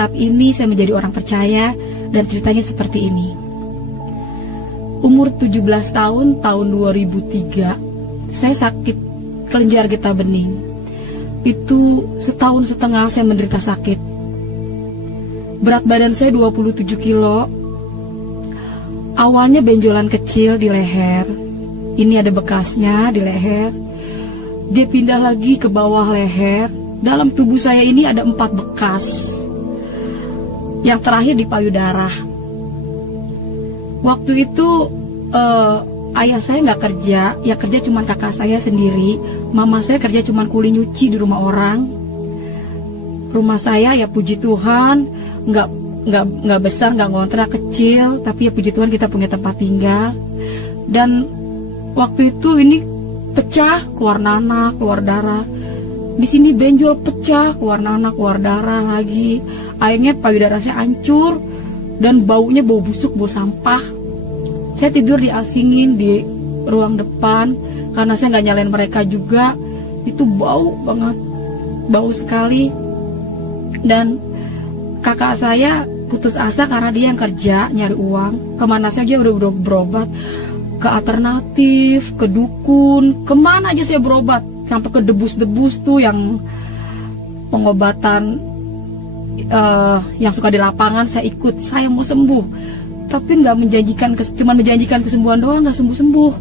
saat ini saya menjadi orang percaya dan ceritanya seperti ini. Umur 17 tahun 2003, saya sakit kelenjar getah bening. Itu setahun setengah saya menderita sakit. Berat badan saya 27 kilo. Awalnya benjolan kecil di leher. Ini ada bekasnya di leher. Dia pindah lagi ke bawah leher. Dalam tubuh saya ini ada 4 bekas. Yang terakhir di payudara. Waktu itu ayah saya nggak kerja, ya kerja cuma kakak saya sendiri. Mama saya kerja cuma kuli nyuci di rumah orang. Rumah saya ya puji Tuhan nggak besar, nggak ngontrak, kecil, tapi ya puji Tuhan kita punya tempat tinggal. Dan waktu itu ini pecah, keluar nanah, keluar darah. Di sini benjol pecah, keluar nanah, keluar darah lagi. Akhirnya payudara saya hancur dan baunya bau busuk, bau sampah. Saya tidur diasingin di ruang depan karena saya nggak nyalain mereka juga. Itu bau banget, bau sekali. Dan kakak saya putus asa karena dia yang kerja nyari uang. Kemana saja udah berobat, ke alternatif, ke dukun, kemana aja saya berobat, sampai ke debus-debus tuh yang pengobatan yang suka di lapangan saya ikut. Saya mau sembuh, tapi nggak menjanjikan, cuma menjanjikan kesembuhan doang, nggak sembuh-sembuh.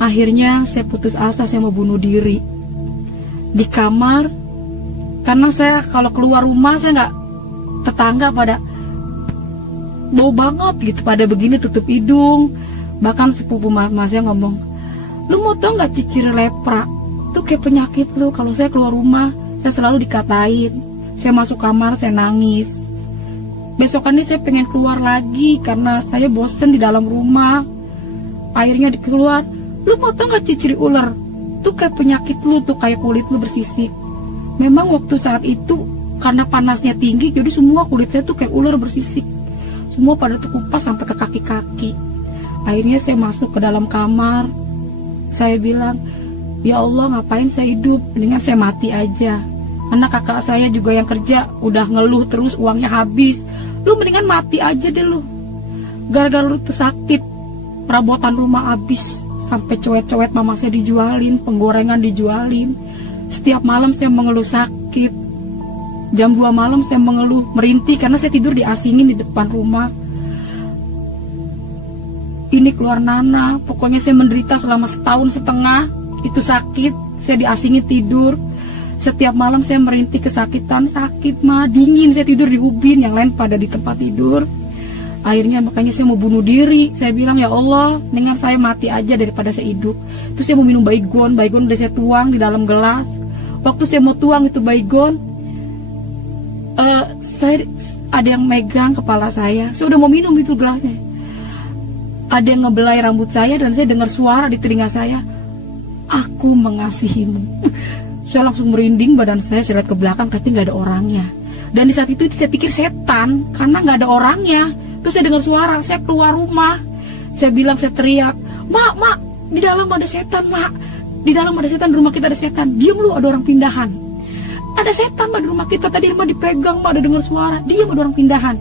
Akhirnya saya putus asa, saya mau bunuh diri di kamar. Karena saya kalau keluar rumah, saya nggak, tetangga pada bau banget gitu, pada begini tutup hidung. Bahkan sepupu mama saya ngomong, lu mau tau nggak cicir lepra? Itu kayak penyakit lu. Kalau saya keluar rumah, saya selalu dikatain. Saya masuk kamar, saya nangis. Besokannya saya pengen keluar lagi karena saya bosen di dalam rumah. Akhirnya keluar, lu mau tau gak ciciri ular? Tuh kayak penyakit lu, tuh kayak kulit lu bersisik. Memang waktu saat itu karena panasnya tinggi, jadi semua kulit saya tuh kayak ular bersisik. Semua pada terkupas sampai ke kaki-kaki. Akhirnya saya masuk ke dalam kamar. Saya bilang, ya Allah, ngapain saya hidup? Mendingan saya mati aja. Karena kakak saya juga yang kerja udah ngeluh terus, uangnya habis. Lu mendingan mati aja deh lu. Gara-gara lu pesakit, perabotan rumah habis. Sampai cowet-cowet mama saya dijualin, penggorengan dijualin. Setiap malam saya mengeluh sakit. Jam 2 malam saya mengeluh, merintih karena saya tidur diasingin di depan rumah. Ini keluar nanah, pokoknya saya menderita selama setahun setengah. Itu sakit, saya diasingin tidur. Setiap malam saya merintih kesakitan, sakit mah, dingin, saya tidur di ubin, yang lain pada di tempat tidur. Akhirnya makanya saya mau bunuh diri. Saya bilang, ya Allah, dengan saya mati aja daripada saya hidup. Terus saya mau minum baygon udah saya tuang di dalam gelas. Waktu saya mau tuang itu baygon, saya ada yang megang kepala saya udah mau minum itu gelasnya. Ada yang ngebelai rambut saya dan saya dengar suara di telinga saya, aku mengasihimu. Saya langsung merinding badan saya lihat ke belakang tapi nggak ada orangnya. Dan di saat itu saya pikir setan karena nggak ada orangnya. Terus saya dengar suara, saya keluar rumah. Saya bilang, saya teriak, mak, di dalam ada setan, mak. Di dalam ada setan, di rumah kita ada setan. Diam lu, ada orang pindahan. Ada setan, mak, di rumah kita. Tadi mak dipegang, mak, ada dengar suara. Diam, ada orang pindahan.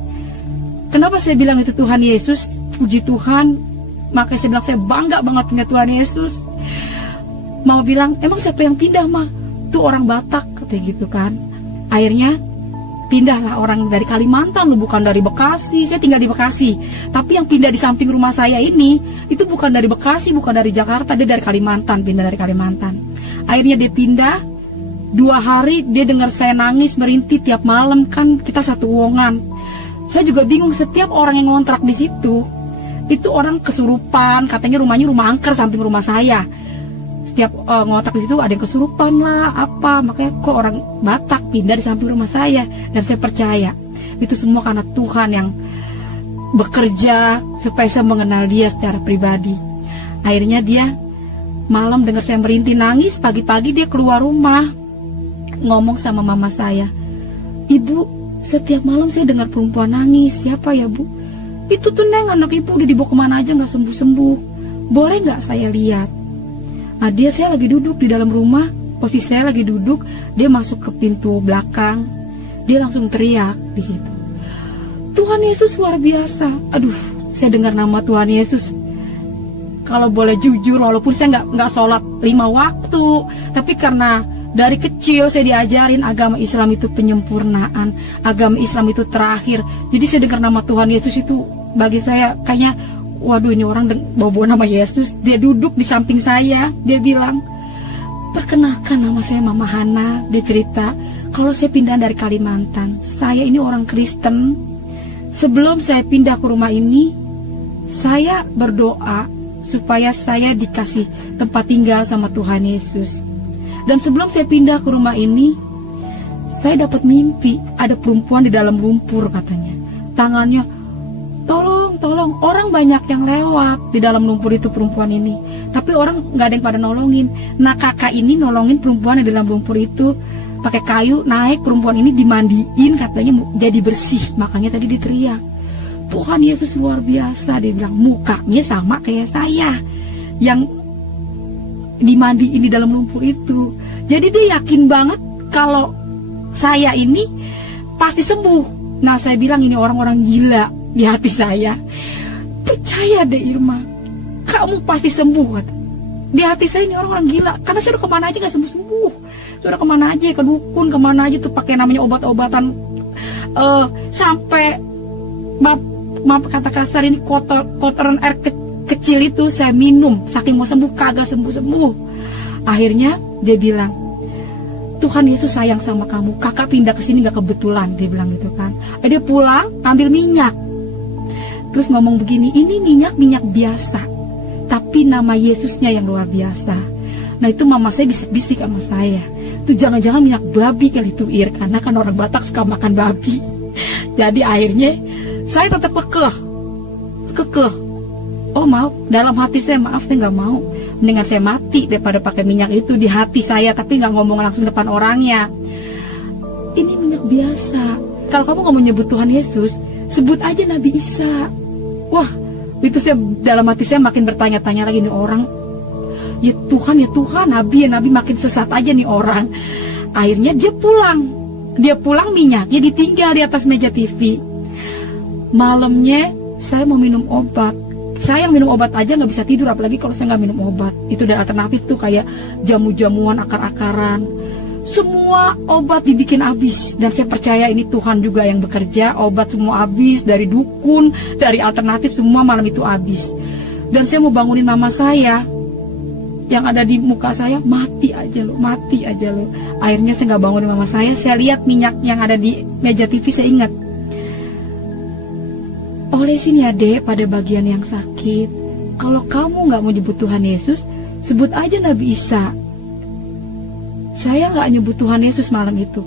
Kenapa saya bilang itu Tuhan Yesus? Puji Tuhan. Makanya saya bilang saya bangga banget punya Tuhan Yesus. Mama bilang, emang siapa yang pindah, mak? Itu orang Batak, katanya gitu kan. Akhirnya pindahlah orang dari Kalimantan, bukan dari Bekasi. Saya tinggal di Bekasi, tapi yang pindah di samping rumah saya ini itu bukan dari Bekasi, bukan dari Jakarta, dia dari Kalimantan, pindah dari Kalimantan. Akhirnya dia pindah. 2 hari dia dengar saya nangis merintih tiap malam, kan kita satu ruangan. Saya juga bingung, setiap orang yang ngontrak di situ itu orang kesurupan, katanya rumahnya rumah angker samping rumah saya. Setiap ngontrak di situ ada yang kesurupan lah, apa, makanya kok orang Batak pindah di samping rumah saya. Dan saya percaya itu semua karena Tuhan yang bekerja supaya saya mengenal dia secara pribadi. Akhirnya dia malam dengar saya merintih nangis, pagi-pagi dia keluar rumah ngomong sama mama saya, ibu, setiap malam saya dengar perempuan nangis. Siapa ya, Bu? Itu tuh Neng, anak ibu udah dibawa kemana aja nggak sembuh-sembuh, boleh nggak saya lihat? Nah, saya lagi duduk di dalam rumah, posisi saya lagi duduk, dia masuk ke pintu belakang. Dia langsung teriak di situ. Tuhan Yesus luar biasa. Aduh, saya dengar nama Tuhan Yesus. Kalau boleh jujur, walaupun saya nggak sholat 5 waktu, tapi karena dari kecil saya diajarin agama Islam itu penyempurnaan, agama Islam itu terakhir. Jadi saya dengar nama Tuhan Yesus itu bagi saya kayaknya, waduh ini orang bawa nama Yesus. Dia duduk di samping saya, dia bilang, perkenalkan nama saya Mama Hana. Dia cerita, kalau saya pindah dari Kalimantan, saya ini orang Kristen. Sebelum saya pindah ke rumah ini, saya berdoa supaya saya dikasih tempat tinggal sama Tuhan Yesus. Dan sebelum saya pindah ke rumah ini, saya dapat mimpi ada perempuan di dalam lumpur katanya. Tangannya, tolong, orang banyak yang lewat di dalam lumpur itu perempuan ini. Tapi orang nggak ada yang pada nolongin. Nah kakak ini nolongin perempuan di dalam lumpur itu, pakai kayu naik, perempuan ini dimandiin katanya jadi bersih. Makanya tadi diteriak, Tuhan Yesus luar biasa. Dia bilang mukanya sama kayak saya yang dimandiin di dalam lumpur itu. Jadi dia yakin banget kalau saya ini pasti sembuh. Nah saya bilang ini orang-orang gila di hati saya. Percaya deh Irma, kamu pasti sembuh. Di hati saya ini orang-orang gila, karena saya udah kemana aja gak sembuh-sembuh. Saya udah kemana aja, ke dukun, kemana aja tuh pakai namanya obat-obatan, sampai maaf kata kasar ini kotoran air kecil itu saya minum, saking mau sembuh kagak sembuh-sembuh. Akhirnya dia bilang, Tuhan Yesus sayang sama kamu, kakak pindah ke sini gak kebetulan, dia bilang gitu kan. Dia pulang ambil minyak, terus ngomong begini, ini minyak biasa, tapi nama Yesusnya yang luar biasa. Nah itu mama saya bisik-bisik sama saya, itu jangan-jangan minyak babi kali itu Ir, karena kan orang Batak suka makan babi. Jadi akhirnya saya tetap kekeh. Oh maaf, dalam hati saya maaf, saya nggak mau. Mendingan saya mati daripada pakai minyak itu di hati saya, tapi nggak ngomong langsung depan orangnya. Ini minyak biasa. Kalau kamu nggak mau nyebut Tuhan Yesus, sebut aja Nabi Isa. Wah, itu saya dalam hati saya makin bertanya-tanya lagi nih orang. Ya Tuhan, Nabi makin sesat aja nih orang. Akhirnya dia pulang minyaknya ditinggal di atas meja TV. Malamnya saya mau minum obat. Saya yang minum obat aja nggak bisa tidur, apalagi kalau saya nggak minum obat. Itu udah alternatif tuh kayak jamu-jamuan, akar-akaran. Semua obat dibikin habis. Dan saya percaya ini Tuhan juga yang bekerja. Obat semua habis, dari dukun, dari alternatif, semua malam itu habis. Dan saya mau bangunin mama saya, yang ada di muka saya, mati aja lo. Akhirnya saya nggak bangunin mama saya lihat minyak yang ada di meja TV, saya ingat. Olesin ya dek pada bagian yang sakit. Kalau kamu nggak mau nyebut Tuhan Yesus, sebut aja Nabi Isa. Saya nggak nyebut Tuhan Yesus malam itu.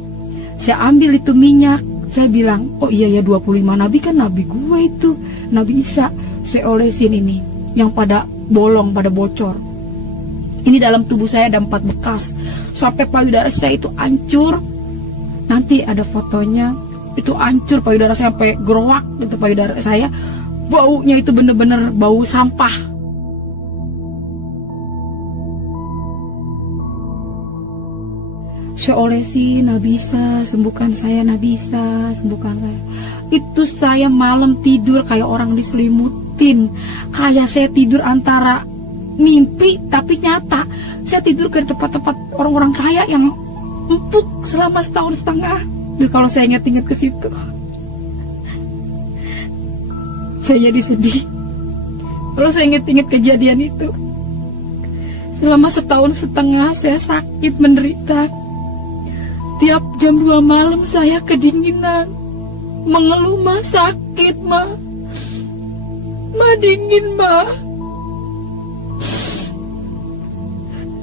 Saya ambil itu minyak, saya bilang, oh iya ya 25 nabi kan nabi gue itu, Nabi Isa. Saya olesin ini, yang pada bolong, pada bocor. Ini dalam tubuh saya ada 4 bekas, sampai payudara saya itu hancur. Nanti ada fotonya. Itu hancur payudara saya sampai gerowak itu payudara saya. Baunya itu bener-bener bau sampah. Saya olesi, Nabi Isa, sembuhkan saya Nabi Isa, sembuhkan saya. Itu saya malam tidur kayak orang diselimutin. Kayak saya tidur antara mimpi tapi nyata. Saya tidur ke tempat-tempat orang-orang kaya yang empuk selama 1,5 tahun. Kalau saya ingat-ingat ke situ, saya jadi sedih. Kalau saya ingat-ingat kejadian itu, selama 1,5 tahun saya sakit menderita. Tiap jam 2 malam saya kedinginan, mengeluh, ma sakit ma dingin ma.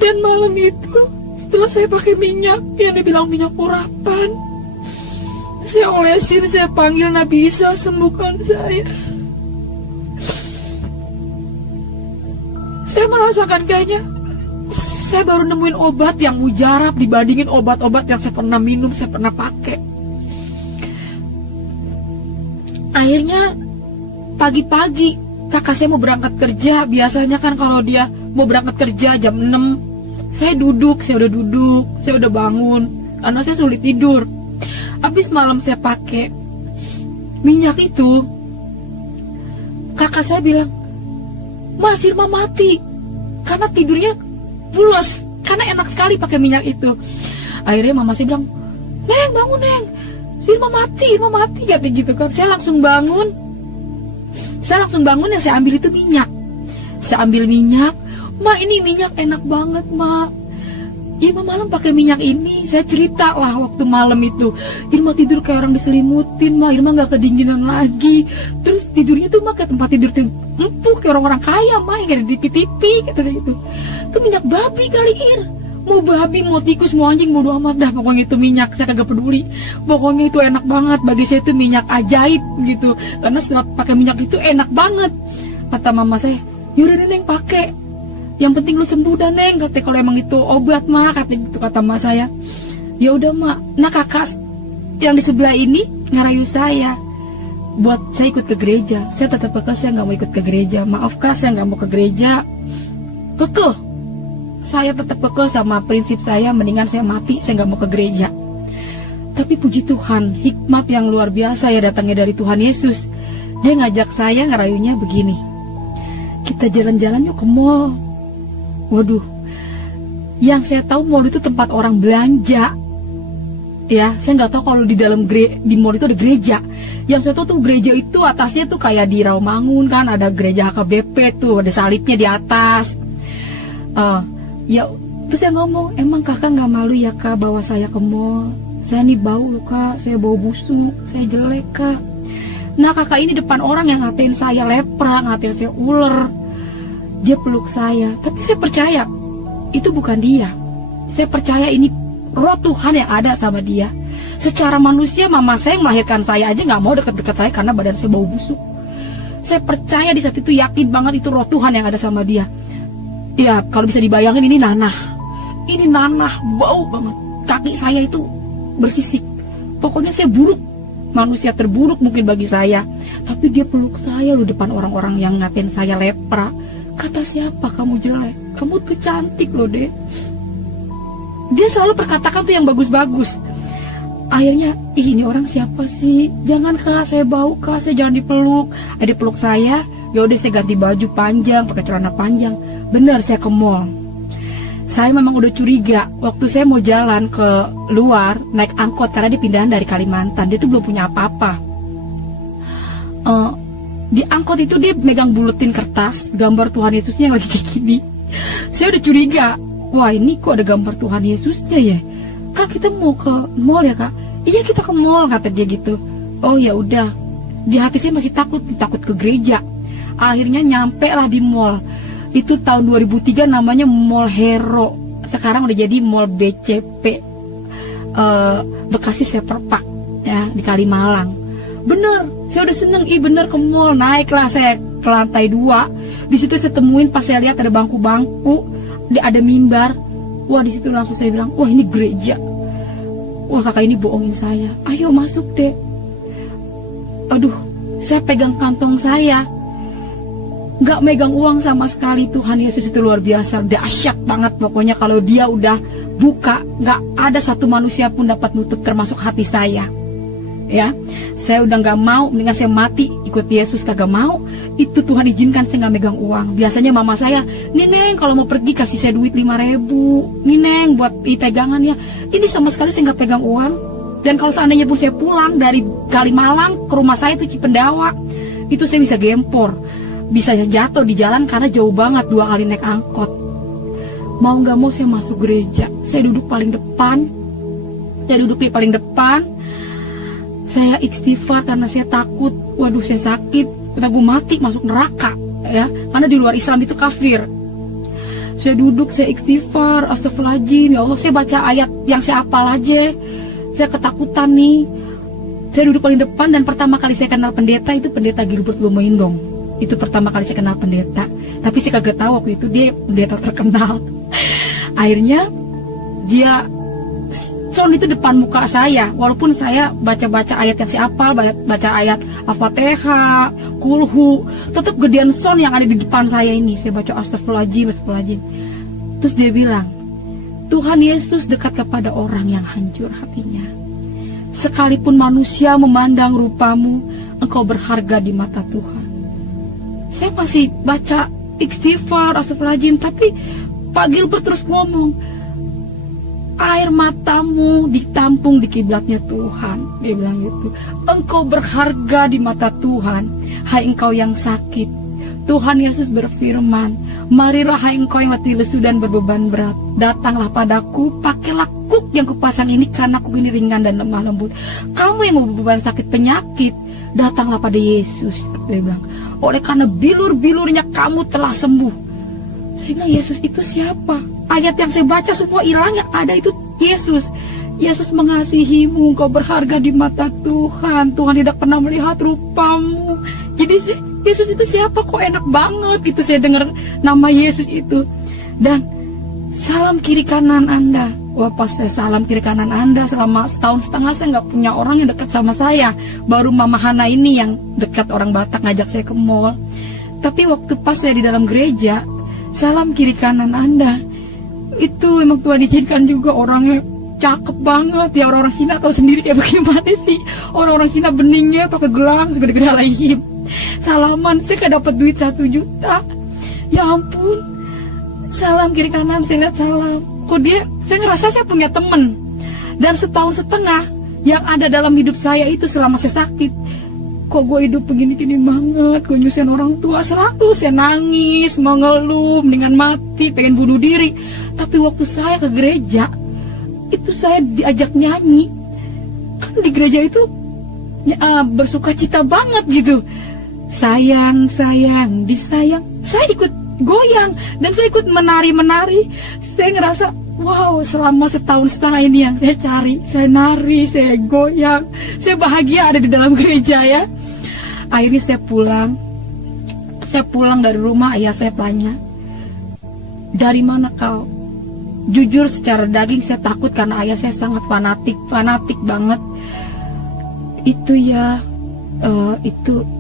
Dan malam itu setelah saya pakai minyak yang dibilang minyak urapan, saya olesin, saya panggil Nabi Isa, sembuhkan saya. Saya merasakan kayaknya saya baru nemuin obat yang mujarab dibandingin obat-obat yang saya pernah minum, saya pernah pakai. Akhirnya pagi-pagi kakak saya mau berangkat kerja. Biasanya kan kalau dia mau berangkat kerja jam 6, saya udah duduk, saya udah bangun karena saya sulit tidur. Habis malam saya pakai minyak itu, kakak saya bilang, Mas, Irma mati. Karena tidurnya pulas, karena enak sekali pakai minyak itu. Akhirnya mama saya bilang, Neng, bangun Neng, Irma mati, kata gitu kan. Saya langsung bangun, yang saya ambil itu minyak. Saya ambil minyak, Ma, ini minyak enak banget, Ma. Irma malam pakai minyak ini. Saya cerita lah waktu malam itu, Irma tidur kayak orang diselimutin, Ma. Irma gak kedinginan lagi. Terus tidurnya tuh, Ma, kayak tempat tidur empuk kayak orang-orang kaya, Ma, yang ada di TV, kata gitu. Itu minyak babi kali, Ir. Mau babi, mau tikus, mau anjing, bodo amat dah. Pokoknya itu minyak, saya kagak peduli. Pokoknya itu enak banget. Bagi saya itu minyak ajaib gitu. Karena setelah pakai minyak itu enak banget. Kata mama saya, yaudah Neng pakai. Yang penting lu sembuh dah Neng, kata, kalau emang itu obat, Ma, kata gitu, kata mama saya. Ya udah, Ma. Nah, kakak yang di sebelah ini ngerayu saya buat saya ikut ke gereja. Saya tetap kekeh, saya nggak mau ikut ke gereja. Maaf Kak, saya nggak mau ke gereja. Kekeh, saya tetap kekeh sama prinsip saya, mendingan saya mati, saya nggak mau ke gereja. Tapi puji Tuhan, hikmat yang luar biasa ya datangnya dari Tuhan Yesus. Dia ngajak saya, ngerayunya begini, kita jalan-jalan yuk ke mall. Waduh, yang saya tahu mall itu tempat orang belanja. Ya, saya nggak tahu kalau di dalam di mall itu ada gereja. Yang saya tahu tuh gereja itu atasnya tuh kayak di Rawamangun kan, ada gereja HKBP tuh, ada salibnya di atas. Ya, terus saya ngomong, emang kakak nggak malu ya Kak bawa saya ke mall? Saya nih bau loh Kak, saya bau busuk, saya jelek Kak. Nah, kakak ini depan orang yang ngatain saya lepra, ngatain saya ular. Dia peluk saya, tapi saya percaya itu bukan dia. Saya percaya ini roh Tuhan yang ada sama dia. Secara manusia, mama saya yang melahirkan saya aja nggak mau deket-deket saya karena badan saya bau busuk. Saya percaya di saat itu, yakin banget itu roh Tuhan yang ada sama dia. Ya, kalau bisa dibayangin ini nanah, bau banget. Kaki saya itu bersisik. Pokoknya saya buruk, manusia terburuk mungkin bagi saya. Tapi dia peluk saya loh depan orang-orang yang ngatain saya lepra. Kata siapa kamu jelek? Kamu tuh cantik loh deh. Dia selalu perkatakan tuh yang bagus-bagus. Akhirnya, ini orang siapa sih? Jangan Kak, saya bau Kak, saya jangan dipeluk. Dia peluk saya, yaudah saya ganti baju panjang, pakai celana panjang. Benar, saya ke mall. Saya memang udah curiga. Waktu saya mau jalan ke luar, naik angkot karena dia pindahan dari Kalimantan. Dia tuh belum punya apa-apa. Di angkot itu dia megang buletin kertas gambar Tuhan Yesusnya yang lagi kayak gini. Saya udah curiga, wah ini kok ada gambar Tuhan Yesusnya ya? Kak, kita mau ke mall ya Kak? Iya, kita ke mall, kata dia gitu. Oh ya udah. Di hati saya masih takut ke gereja. Akhirnya nyampe lah di mall. Itu tahun 2003 namanya Mall Hero. Sekarang udah jadi Mall BCP, Bekasi Seperpak ya, di Kalimalang. Bener, saya udah seneng, bener ke mall. Naiklah saya ke lantai 2. Di situ saya temuin, pas saya lihat ada bangku-bangku, ada mimbar. Wah, di situ langsung saya bilang, wah ini gereja. Wah, kakak ini bohongin saya. Ayo masuk deh. Aduh, saya pegang kantong saya, nggak megang uang sama sekali. Tuhan Yesus itu luar biasa, dahsyat banget. Pokoknya kalau dia udah buka, nggak ada satu manusia pun dapat nutup, termasuk hati saya. Ya, saya udah nggak mau, mendingan saya mati ikut Yesus, kagak mau. Itu Tuhan izinkan saya nggak megang uang. Biasanya mama saya, nih Neng kalau mau pergi kasih saya duit 5.000, nih Neng buat pegangan ya. Ini sama sekali saya nggak pegang uang. Dan kalau seandainya pun saya pulang dari Kalimalang ke rumah saya itu Cipendawa, itu saya bisa gempor, bisa jatuh di jalan karena jauh banget, 2 kali naik angkot. Mau nggak mau saya masuk gereja. Saya duduk paling depan. Saya istighfar karena saya takut. Waduh, saya sakit, kata gue mati masuk neraka ya, karena di luar Islam itu kafir. Saya duduk, saya istighfar, astagfirullahaladzim, ya Allah, saya baca ayat yang saya hafal aja. Saya ketakutan nih. Saya duduk paling depan, dan pertama kali saya kenal pendeta itu pendeta Gilbert Lumoindong. Itu pertama kali saya kenal pendeta. Tapi saya kagak tahu waktu itu dia pendeta terkenal. Akhirnya dia son itu depan muka saya, walaupun saya baca-baca ayat yang saya hafal, baca ayat Al-Fatihah, Kulhu, tetap gedean son yang ada di depan saya ini. Saya baca astagfirullahaladzim. Terus dia bilang, Tuhan Yesus dekat kepada orang yang hancur hatinya. sekalipun manusia memandang rupamu, engkau berharga di mata Tuhan. Saya masih baca istighfar, astagfirullahaladzim, tapi Pak Gilbert terus ngomong, air matamu ditampung di kiblatnya Tuhan. Dia bilang gitu. Engkau berharga di mata Tuhan, hai engkau yang sakit. Tuhan Yesus berfirman, marilah hai engkau yang letih lesu dan berbeban berat, datanglah padaku, pakailah kuk yang kupasang ini, karena kuk ini ringan dan lemah lembut. Kamu yang berbeban sakit penyakit, datanglah pada Yesus. Dia bilang, oleh karena bilur-bilurnya kamu telah sembuh. Saya bilang, Yesus itu siapa? Ayat yang saya baca semua hilang, yang ada itu Yesus. Yesus mengasihimu, engkau berharga di mata Tuhan. Tuhan tidak pernah melihat rupamu. Jadi Yesus itu siapa? Kok enak banget gitu saya dengar nama Yesus itu. Dan salam kiri kanan Anda. Wah, pas saya salam kiri kanan Anda, selama setahun setengah saya nggak punya orang yang dekat sama saya. Baru Mama Hana ini yang dekat, orang Batak, ngajak saya ke mall. Tapi waktu pas saya di dalam gereja, salam kiri kanan Anda, itu emang Tuhan izinkan juga orangnya cakep banget ya. Orang-orang Cina tahu sendiri kayak bagaimana sih. Orang-orang Cina beningnya pakai gelang segede-gede rahim. Salaman, saya gak dapat duit 1 juta. Ya ampun. Salam kiri kanan, saya lihat salam. Kok dia, saya ngerasa saya punya temen. Dan setahun setengah yang ada dalam hidup saya itu selama saya sakit, kok gue hidup begini-gini banget, gue nyusahin orang tua. Selalu saya nangis, mengeluh, mendingan mati, pengen bunuh diri. Tapi waktu saya ke gereja, itu saya diajak nyanyi. Kan di gereja itu bersuka cita banget gitu. Sayang, sayang, disayang. Saya ikut goyang dan saya ikut menari-menari. Saya ngerasa, wow, selama setahun setengah ini yang saya cari. Saya nari, saya goyang, saya bahagia ada di dalam gereja ya. Akhirnya saya pulang. Saya pulang dari rumah, ayah saya tanya, dari mana kau? Jujur secara daging saya takut karena ayah saya sangat fanatik banget. Itu ya, itu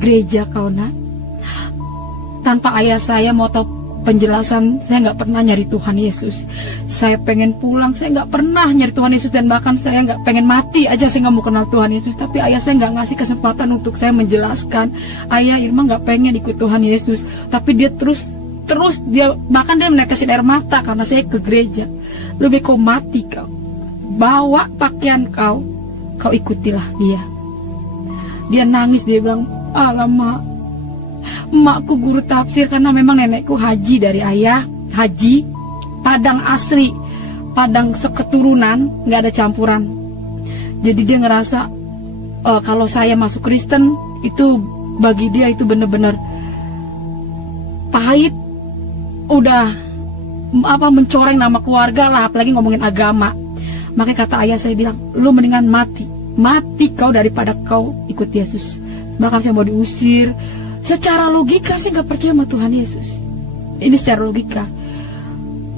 gereja kau nak. Tanpa ayah saya mau tahu penjelasan, saya nggak pernah nyari Tuhan Yesus. Saya pengen pulang, saya nggak pernah nyari Tuhan Yesus, dan bahkan saya nggak pengen mati aja, saya nggak mau kenal Tuhan Yesus. Tapi ayah saya nggak ngasih kesempatan untuk saya menjelaskan. Ayah, Irma nggak pengen ikut Tuhan Yesus, tapi dia terus dia bahkan dia menetesin air mata karena saya ke gereja. Lebih kau mati kau, bawa pakaian kau ikutilah dia. Dia nangis, dia bilang, alamak, emakku guru tafsir karena memang nenekku haji dari ayah, haji Padang asli, Padang seketurunan, nggak ada campuran. Jadi dia ngerasa kalau saya masuk Kristen itu bagi dia itu benar-benar pahit, udah mencoreng nama keluarga lah, apalagi ngomongin agama. Makanya kata ayah saya bilang, lu mendingan mati kau daripada kau ikut Yesus. Bahkan saya mau diusir. Secara logika saya nggak percaya sama Tuhan Yesus. Ini secara logika.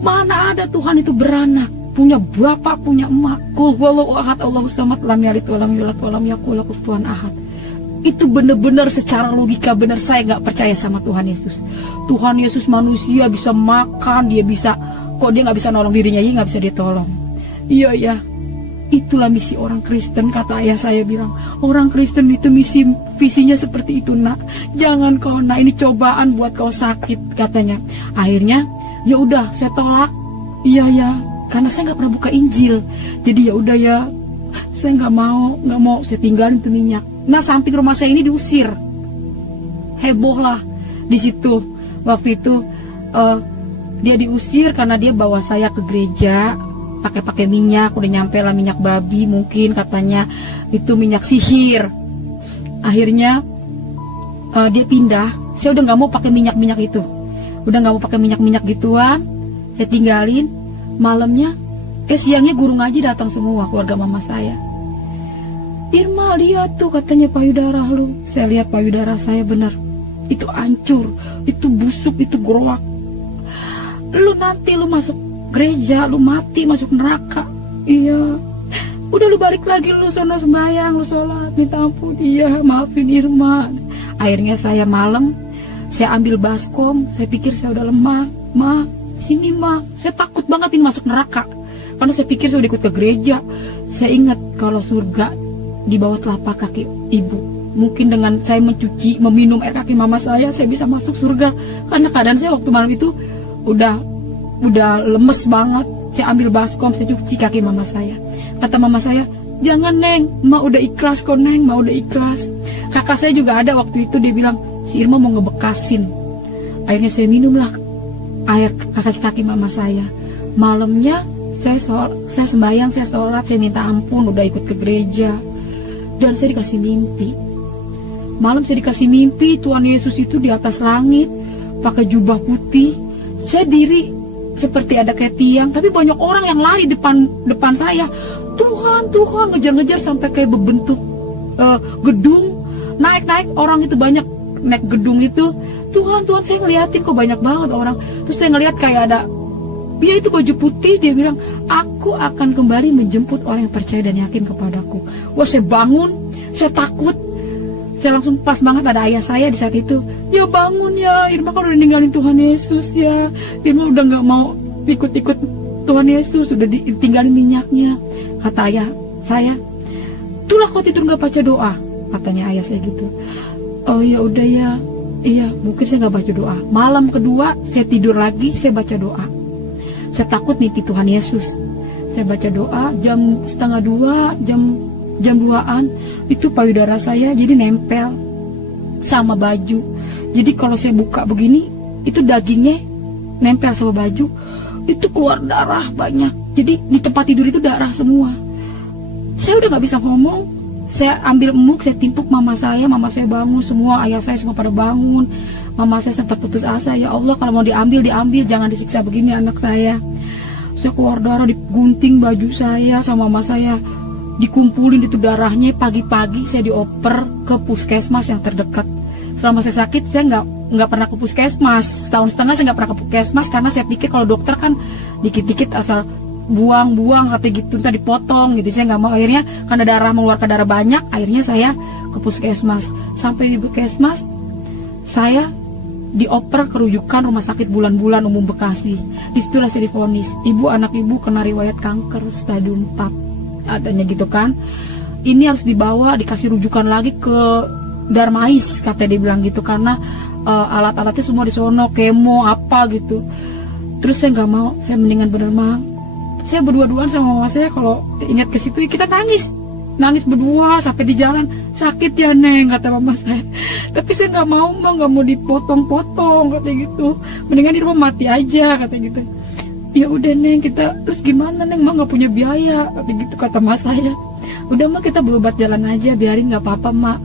Mana ada Tuhan itu beranak, punya bapak, punya emak. Qul huwallahu ahad, Allahus samad, lam yalid walam yulad walam yakul lahu kufuwan ahad. Itu benar-benar secara logika benar, saya nggak percaya sama Tuhan Yesus. Tuhan Yesus manusia, bisa makan, dia bisa, kok dia nggak bisa nolong dirinya, dia nggak bisa ditolong. Iya ya, itulah misi orang Kristen, kata ayah saya bilang. Orang Kristen itu visinya seperti itu nak. Jangan kau nak, ini cobaan buat kau sakit, katanya. Akhirnya ya udah saya tolak. Iya ya, karena saya nggak pernah buka Injil. Jadi ya udah ya, saya nggak mau, saya tinggalin itu minyak. Nah, samping rumah saya ini diusir. Heboh lah di situ. Waktu itu dia diusir karena dia bawa saya ke gereja pakai minyak, udah nyampe lah minyak babi, mungkin katanya itu minyak sihir. Akhirnya dia pindah. Saya udah nggak mau pakai minyak itu, udah nggak mau pakai minyak gituan. Saya tinggalin. Malamnya, siangnya guru ngaji datang semua, keluarga mama saya. Irma, lihat tuh, katanya payudara lu. Saya lihat payudara saya, benar, itu hancur, itu busuk, itu gerowak. Lu nanti lu masuk gereja, lu mati, masuk neraka. Iya, udah lu balik lagi, lu sono sembahyang, lu sholat, minta ampun. Iya, maafin Irma. Akhirnya saya malam, saya ambil baskom. Saya pikir saya udah lemah. Ma, sini ma, saya takut banget ini masuk neraka. Karena saya pikir saya udah ikut ke gereja, Saya ingat kalau surga di bawah telapak kaki ibu. Mungkin dengan saya mencuci, meminum air kaki mama saya bisa masuk surga. Karena keadaan saya waktu malam itu udah lemes banget. Saya ambil baskom, saya cuci kaki mama saya. Kata mama saya, jangan Neng, Ma udah ikhlas kok Neng, Ma udah ikhlas. Kakak saya juga ada waktu itu, dia bilang, si Irma mau ngebekasin. Akhirnya saya minumlah air kaki mama saya. Malamnya saya sembahyang, saya sholat, saya minta ampun, udah ikut ke gereja. Dan saya dikasih mimpi. Malam saya dikasih mimpi, Tuhan Yesus itu di atas langit, pakai jubah putih. Saya diri seperti ada kayak tiang, tapi banyak orang yang lari depan saya. Tuhan, ngejar-ngejar sampai kayak berbentuk gedung. Naik orang itu banyak naik gedung itu. Tuhan, saya ngeliatin kok banyak banget orang. Terus saya ngeliat kayak ada, dia itu baju putih, dia bilang, aku akan kembali menjemput orang yang percaya dan yakin kepadaku. Wah, saya bangun, saya takut. Saya langsung pas banget ada ayah saya di saat itu. Ya bangun ya, Irma kan udah ninggalin Tuhan Yesus ya. Irma udah gak mau ikut-ikut Tuhan Yesus, udah ditinggalin minyaknya. Kata ayah saya, itulah kau tidur gak baca doa, katanya ayah saya gitu. Oh ya udah ya, iya mungkin saya gak baca doa. Malam kedua saya tidur lagi, saya baca doa. Saya takut mimpi Tuhan Yesus. Saya baca doa jam 1:30, jam 2-an, itu payudara saya jadi nempel sama baju. Jadi kalau saya buka begini, itu dagingnya nempel sama baju, itu keluar darah banyak. Jadi di tempat tidur itu darah semua. Saya udah gak bisa ngomong. Saya ambil emuk, saya timpuk mama saya bangun semua, ayah saya semua pada bangun. Mama saya sempat putus asa, ya Allah kalau mau diambil, jangan disiksa begini anak saya. Saya keluar darah, digunting baju saya sama mama saya, dikumpulin itu darahnya. Pagi-pagi saya dioper ke puskesmas yang terdekat. Selama saya sakit saya nggak pernah ke puskesmas. Setahun setengah saya nggak pernah ke puskesmas karena saya pikir kalau dokter kan dikit-dikit asal buang kata gitu, entah dipotong gitu. Saya nggak mau. Akhirnya karena darah mengeluarkan darah banyak, akhirnya saya ke puskesmas. Sampai di puskesmas saya dioper kerujukan Rumah Sakit Bulan-Bulan Umum Bekasi. Disitulah saya divonis, anak ibu kena riwayat kanker stadium 4, katanya gitu kan. Ini harus dibawa, dikasih rujukan lagi ke Darmais, katanya dia bilang gitu, karena alat-alatnya semua di sono, kemo apa gitu. Terus saya nggak mau, saya mendingan bener mah. Saya berdua-duaan sama mama saya, kalau ingat ke situ kita nangis berdua sampai di jalan. Sakit ya Neng, kata mama saya. Tapi saya nggak mau dipotong-potong, kata gitu. Mendingan di rumah mati aja, kata gitu. Ya udah Neng, kita terus gimana Neng, mah nggak punya biaya, kata gitu, kata mas saya. Udah mah kita berobat jalan aja, biarin nggak apa-apa mak.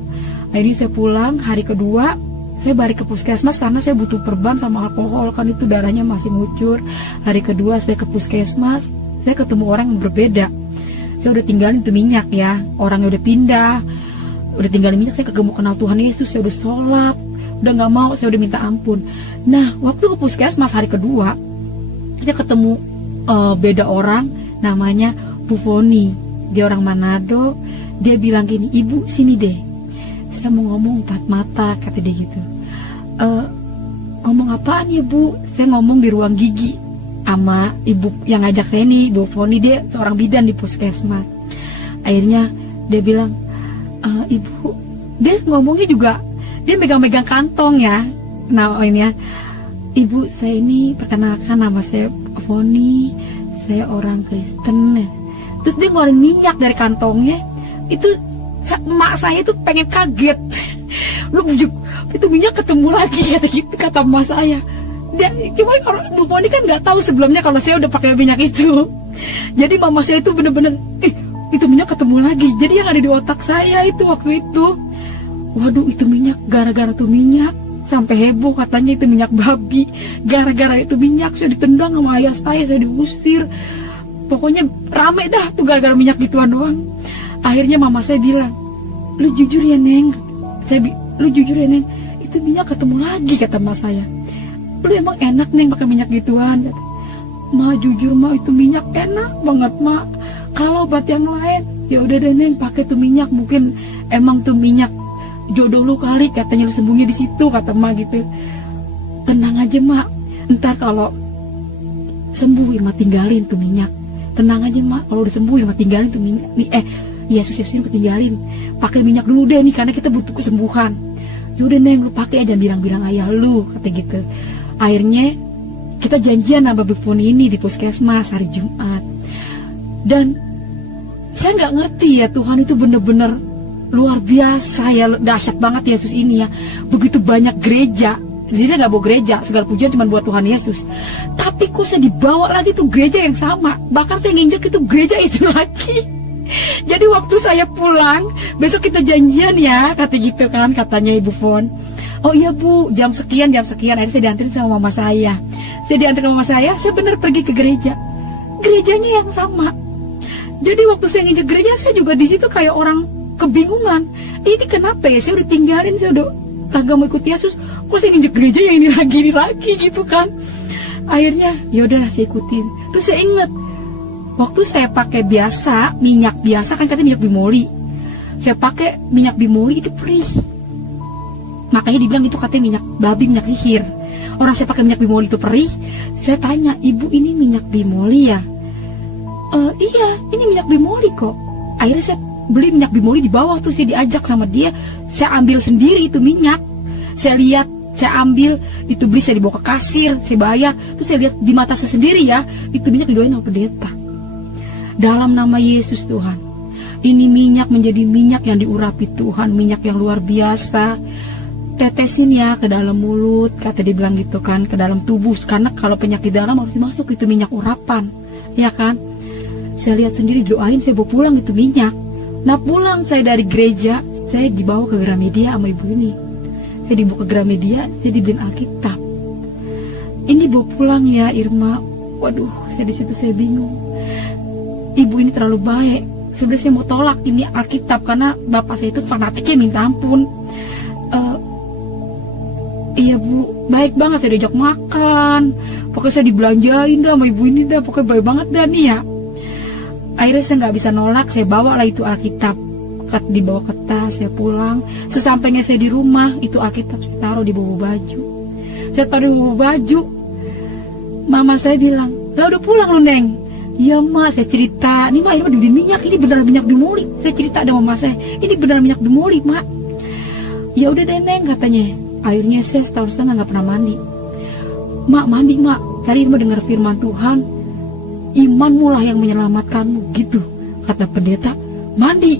Akhirnya saya pulang, hari kedua saya balik ke puskesmas karena saya butuh perban sama alkohol, kan itu darahnya masih ngucur. Hari kedua saya ke puskesmas, saya ketemu orang yang berbeda. Saya udah tinggalin tuh minyak ya, orangnya udah pindah, udah tinggalin minyak. Saya kagak mau kenal Tuhan Yesus, saya udah sholat, udah nggak mau, saya udah minta ampun. Nah waktu ke puskesmas hari kedua, saya ketemu beda orang, namanya Bu Foni, dia orang Manado. Dia bilang gini, ibu sini deh, saya mau ngomong 4 mata, kata dia gitu. Ngomong apaan ya Bu? Saya ngomong di ruang gigi sama ibu yang ngajak saya nih, Bu Foni, dia seorang bidan di puskesmas. Akhirnya dia bilang, ibu, dia ngomongnya juga, dia megang-megang kantong ya. Nah ini ya, ibu saya ini perkenalkan, nama saya Foni, saya orang Kristen. Terus dia ngeluarin minyak dari kantongnya. Itu emak saya itu pengen kaget. Lu itu minyak ketemu lagi, kata gitu, kata emak saya. Dia, cuma Bu Foni kan nggak tahu sebelumnya kalau saya udah pakai minyak itu. Jadi mama saya itu bener-bener, itu minyak ketemu lagi. Jadi yang ada di otak saya itu waktu itu, waduh itu minyak, gara-gara tuh minyak sampai heboh katanya itu minyak babi. Gara-gara itu minyak saya ditendang sama ayah saya diusir. Pokoknya rame dah tuh gara-gara minyak gituan doang. Akhirnya mama saya bilang, lu jujur ya Neng, lu jujur ya Neng, itu minyak ketemu lagi, kata mas saya. Lu emang enak Neng pakai minyak gituan? Ma jujur ma, itu minyak enak banget ma. Kalau obat yang lain ya udah deh Neng, pakai tuh minyak, mungkin emang tuh minyak jodoh lu kali, katanya lu sembunyi di situ, kata ma gitu. Tenang aja ma, ntar kalau sembuh Irma tinggalin tuh minyak. tenang aja mak, kalau udah sembuh ya tinggalin tuh Yesus ini tinggalin, pakai minyak dulu deh nih karena kita butuh kesembuhan. Yaudah Neng, lu pakai aja, bilang-bilang ayah lu, kata gitu. Akhirnya kita janjian sama Befon ini di puskesmas hari Jumat. Dan saya nggak ngerti ya, Tuhan itu bener-bener luar biasa ya, dahsyat banget Yesus ini ya. Begitu banyak gereja, jadi saya nggak bawa gereja, segala pujian cuma buat Tuhan Yesus. Tapi kok saya dibawa lagi tuh gereja yang sama, bahkan saya nginjek itu gereja itu lagi. Jadi waktu saya pulang, besok kita janjian ya, kata gitu kan, katanya Ibu Fon. Oh iya Bu, jam sekian, akhirnya saya dianterin sama mama saya. Saya dianterin sama mama saya benar pergi ke gereja. Gerejanya yang sama. Jadi waktu saya nginjek gereja, saya juga di situ kayak orang kebingungan. Ini kenapa ya, saya udah tinggalin, saya udah kagak mau ikut Yesus, kok saya nginjek gereja yang ini lagi gitu kan. Akhirnya yaudahlah saya ikutin. Terus saya ingat, waktu saya pakai biasa, minyak biasa kan katanya minyak bimoli. Saya pakai minyak bimoli itu perih. Makanya dibilang itu katanya minyak babi, minyak sihir. Orang saya pakai minyak bimoli itu perih. Saya tanya, Ibu ini minyak bimoli ya? Iya, ini minyak bimoli kok. Akhirnya saya beli minyak bimoli di bawah tuh, saya diajak sama dia. Saya ambil sendiri itu minyak. Saya lihat, saya ambil, itu beli, saya dibawa ke kasir, saya bayar. Terus saya lihat di mata saya sendiri ya, itu minyak didoain sama pendeta. Dalam nama Yesus Tuhan, ini minyak menjadi minyak yang diurapi Tuhan, minyak yang luar biasa. Tetesin ya ke dalam mulut, kata dibilang gitu kan, ke dalam tubuh. Karena kalau penyakit dalam harus dimasuk itu minyak urapan, ya kan. Saya lihat sendiri, doain, saya bawa pulang itu minyak. Nah pulang saya dari gereja, saya dibawa ke Gramedia sama ibu ini. Saya dibawa ke Gramedia, saya dibeliin Alkitab. Ini bawa pulang ya Irma. Waduh, saya di situ saya bingung. Ibu ini terlalu baik. Sebenarnya saya mau tolak ini Alkitab karena bapak saya itu fanatiknya minta ampun. Iya Bu, baik banget, saya diajak makan. Pokoknya saya dibelanjain dah sama ibu ini dah, pokoknya baik banget dah nih ya. Akhirnya saya nggak bisa nolak, saya bawa lah itu Alkitab. Dibawa ke tas, saya pulang. Sesampainya saya di rumah, itu Alkitab saya taruh di bawah baju. Saya taruh di bawah baju. Mama saya bilang, lah udah pulang lu Neng. Iya Ma, saya cerita, ini Ma, ini dibeli minyak, ini benar minyak bimoli. Saya cerita ada mama saya, ini benar minyak bimoli Ma. Ya udah deh Neng, katanya. Akhirnya saya setahun setengah nggak pernah mandi. Mak, mandi Mak, tadi Irma dengar firman Tuhan, imanmu lah yang menyelamatkanmu, gitu kata pendeta. Mandi,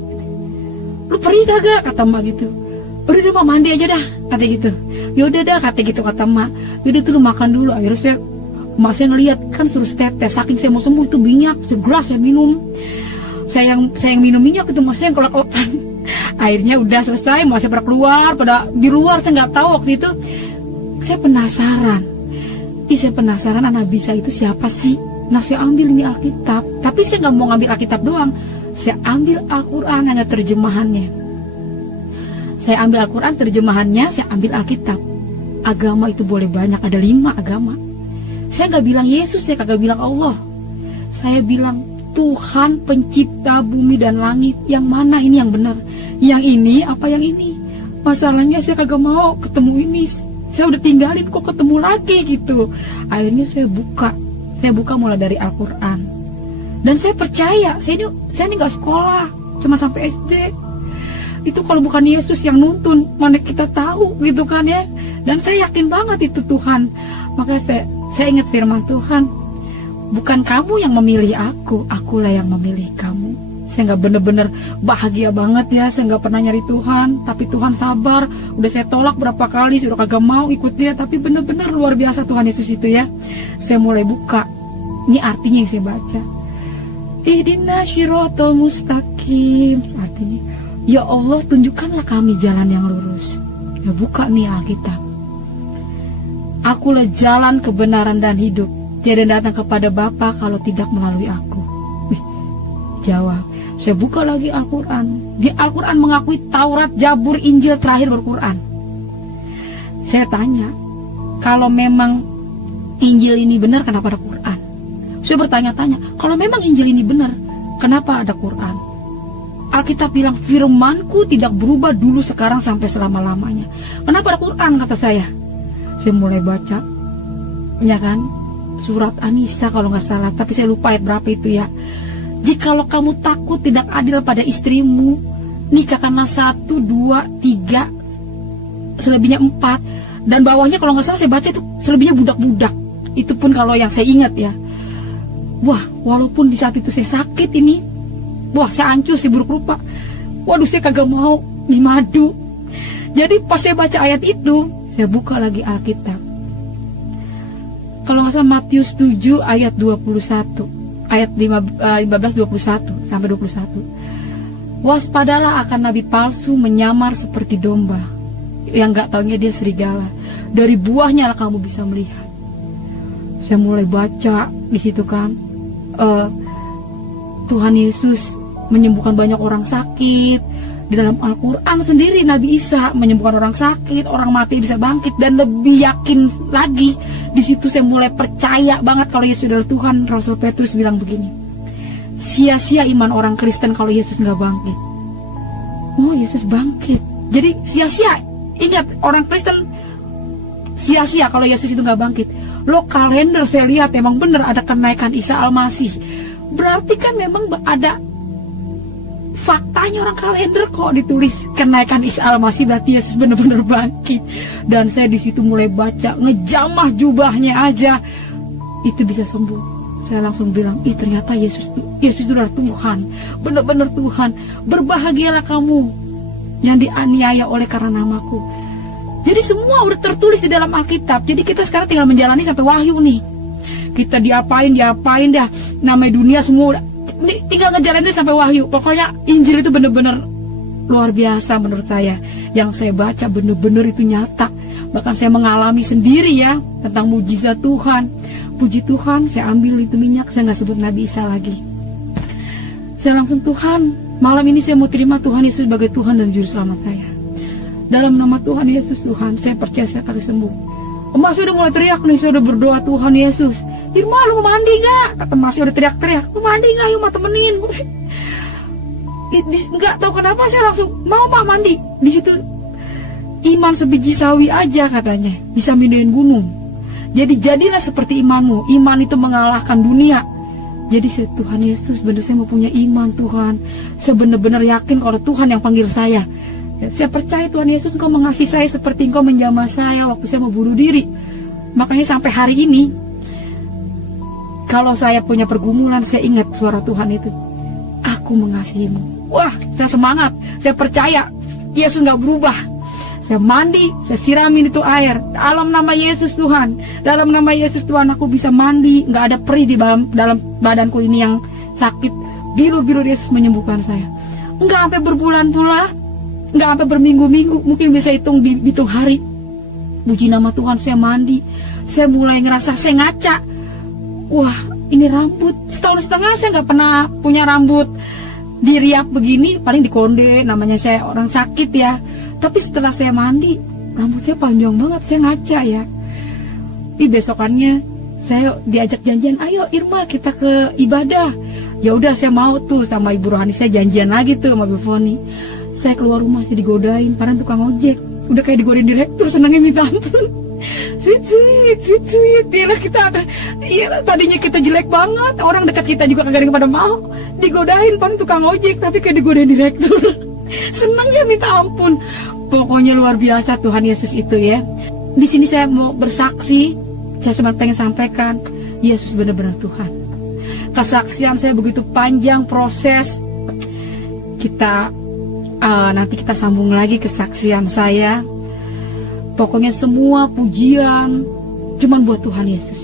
lu pergi kagak, kata Mak gitu. Udah deh Mak, mandi aja dah, kata gitu. Yaudah dah, kata gitu kata Mak. Yaudah tuh lu makan dulu. Akhirnya Mak saya ngeliat kan suruh tetes, saking saya mau sembuh itu minyak segelas saya minum. Saya yang minum minyak itu, Mak saya yang kolak-kolakan. Akhirnya udah selesai, Mak saya pada keluar, pada di luar, saya nggak tahu waktu itu. Saya penasaran. Saya penasaran anak bisa itu siapa sih. Nah saya ambil ini Alkitab, tapi saya nggak mau ngambil Alkitab doang. Saya ambil Al-Quran, hanya terjemahannya. Saya ambil Al-Quran, terjemahannya, saya ambil Alkitab. Agama itu boleh banyak, ada 5 agama. Saya nggak bilang Yesus, saya kagak bilang Allah. Saya bilang Tuhan pencipta bumi dan langit. Yang mana ini yang benar? Yang ini apa yang ini? Masalahnya saya kagak mau ketemu ini. Saya udah tinggalin kok ketemu lagi gitu. Akhirnya saya buka mulai dari Al-Quran. Dan saya percaya, saya ini gak sekolah, cuma sampai SD. Itu kalau bukan Yesus yang nuntun, mana kita tahu gitu kan ya. Dan saya yakin banget itu Tuhan. Makanya saya ingat firman Tuhan, bukan kamu yang memilih akulah yang memilih kamu. Saya gak bener-bener bahagia banget ya, saya gak pernah nyari Tuhan. Tapi Tuhan sabar, udah saya tolak berapa kali, sudah kagak mau ikut dia. Tapi bener-bener luar biasa Tuhan Yesus itu ya. Saya mulai buka, ini artinya yang saya baca. Ihdinas syiratal mustaqim. Artinya, ya Allah tunjukkanlah kami jalan yang lurus. Ya buka nih Alkitab. Akulah jalan kebenaran dan hidup. Tiada datang kepada Bapa kalau tidak melalui aku. Jawab. Saya buka lagi Al-Quran. Di Al-Quran mengakui Taurat, Zabur, Injil, terakhir Al-Quran. Saya tanya, kalau memang Injil ini benar, kenapa ada Quran? Saya bertanya-tanya, kalau memang Injil ini benar, kenapa ada Quran? Alkitab bilang, firmanku tidak berubah dulu, sekarang, sampai selama-lamanya. Kenapa ada Quran, kata saya? Saya mulai baca, ya kan? surat An-Nisa kalau nggak salah, tapi saya lupa ayat berapa itu ya. Jikalau kamu takut tidak adil pada istrimu, nikahkanlah 1, 2, 3, selebihnya 4. Dan bawahnya kalau nggak salah saya baca itu selebihnya budak-budak. Itu pun kalau yang saya ingat ya. Wah, walaupun di saat itu saya sakit ini, wah saya hancur, saya buruk rupa. Waduh, saya kagak mau madu. Jadi pas saya baca ayat itu, saya buka lagi Alkitab. Kalau nggak salah Matius 7 ayat 21, ayat 15 21 sampai 21. Waspadalah akan nabi palsu menyamar seperti domba, yang nggak taunya dia serigala. Dari buahnya lah kamu bisa melihat. Saya mulai baca di situ kan, Tuhan Yesus menyembuhkan banyak orang sakit. Di dalam Al-Quran sendiri Nabi Isa menyembuhkan orang sakit, orang mati bisa bangkit, dan lebih yakin lagi. Di situ saya mulai percaya banget kalau Yesus adalah Tuhan. Rasul Petrus bilang begini, sia-sia iman orang Kristen kalau Yesus nggak bangkit. Oh, Yesus bangkit. Jadi sia-sia. Ingat, orang Kristen sia-sia kalau Yesus itu nggak bangkit. Lo kalender saya lihat emang bener ada kenaikan Isa Al-Masih. Berarti kan memang ada faktanya, orang kalender kok ditulis kenaikan Isa Al-Masih, berarti Yesus benar-benar bangkit. Dan saya di situ mulai baca, ngejamah jubahnya aja itu bisa sembuh. Saya langsung bilang, ternyata Yesus itu adalah Tuhan, benar-benar Tuhan. Berbahagialah kamu yang dianiaya oleh karena namaku. Jadi semua udah tertulis di dalam Alkitab. Jadi kita sekarang tinggal menjalani sampai Wahyu nih. Kita diapain dah, namanya dunia semua udah, tinggal ngejalanin sampai Wahyu. Pokoknya Injil itu benar-benar luar biasa menurut saya. Yang saya baca benar-benar itu nyata. Bahkan saya mengalami sendiri ya tentang mujizat Tuhan. Puji Tuhan, saya ambil itu minyak, saya nggak sebut Nabi Isa lagi. Saya langsung, Tuhan, malam ini saya mau terima Tuhan Yesus sebagai Tuhan dan Juru Selamat saya. Dalam nama Tuhan Yesus, Tuhan, saya percaya saya akan sembuh. Emak sudah mulai teriak nih, saya udah berdoa, Tuhan Yesus, Irma, lu mau mandi gak? Kata Mas udah teriak-teriak, lu mandi gak? Yuk, Ma temenin. Nggak tahu kenapa saya langsung mau mandi. Di situ iman sebiji sawi aja katanya bisa mindahin gunung. Jadi jadilah seperti imanmu. Iman itu mengalahkan dunia. Jadi Tuhan Yesus, benar saya mau punya iman Tuhan. Saya benar-benar yakin kalau Tuhan yang panggil saya. Saya percaya Tuhan Yesus, Engkau mengasihi saya seperti Engkau menjamah saya waktu saya mau bunuh diri. Makanya sampai hari ini, kalau saya punya pergumulan, saya ingat suara Tuhan itu. Aku mengasihimu. Wah, saya semangat. Saya percaya Yesus gak berubah. Saya mandi, saya siramin itu air. Dalam nama Yesus Tuhan. Dalam nama Yesus Tuhan aku bisa mandi. Gak ada perih di dalam badanku ini yang sakit. Biru-biru Yesus menyembuhkan saya. Enggak sampai berbulan-bulan, enggak sampai berminggu-minggu. Mungkin bisa hitung hari. Puji nama Tuhan, saya mandi. Saya mulai ngerasa, saya ngaca. Wah, ini rambut. Setahun setengah saya gak pernah punya rambut diriap begini, paling dikonde, namanya saya orang sakit ya. Tapi setelah saya mandi, rambut saya panjang banget, saya ngaca ya. Besokannya saya diajak janjian, ayo Irma kita ke ibadah. Ya udah saya mau tuh sama Ibu Rohani, saya janjian lagi tuh sama Bu Foni. Saya keluar rumah saya digodain, padahal tukang ojek. Udah kayak digodain direktur, senangnya minta ampun. Sweet. Yalah kita ada, iya tadinya kita jelek banget, orang dekat kita juga kagak ada yang pada mau. Digodain pan tukang ojek, tapi kayak digodain direktur. Senangnya minta ampun. Pokoknya luar biasa Tuhan Yesus itu ya. Di sini saya mau bersaksi, saya cuma pengen sampaikan, Yesus benar-benar Tuhan. Kesaksian saya begitu panjang proses. Nanti kita sambung lagi kesaksian saya. Pokoknya semua pujian cuman buat Tuhan Yesus.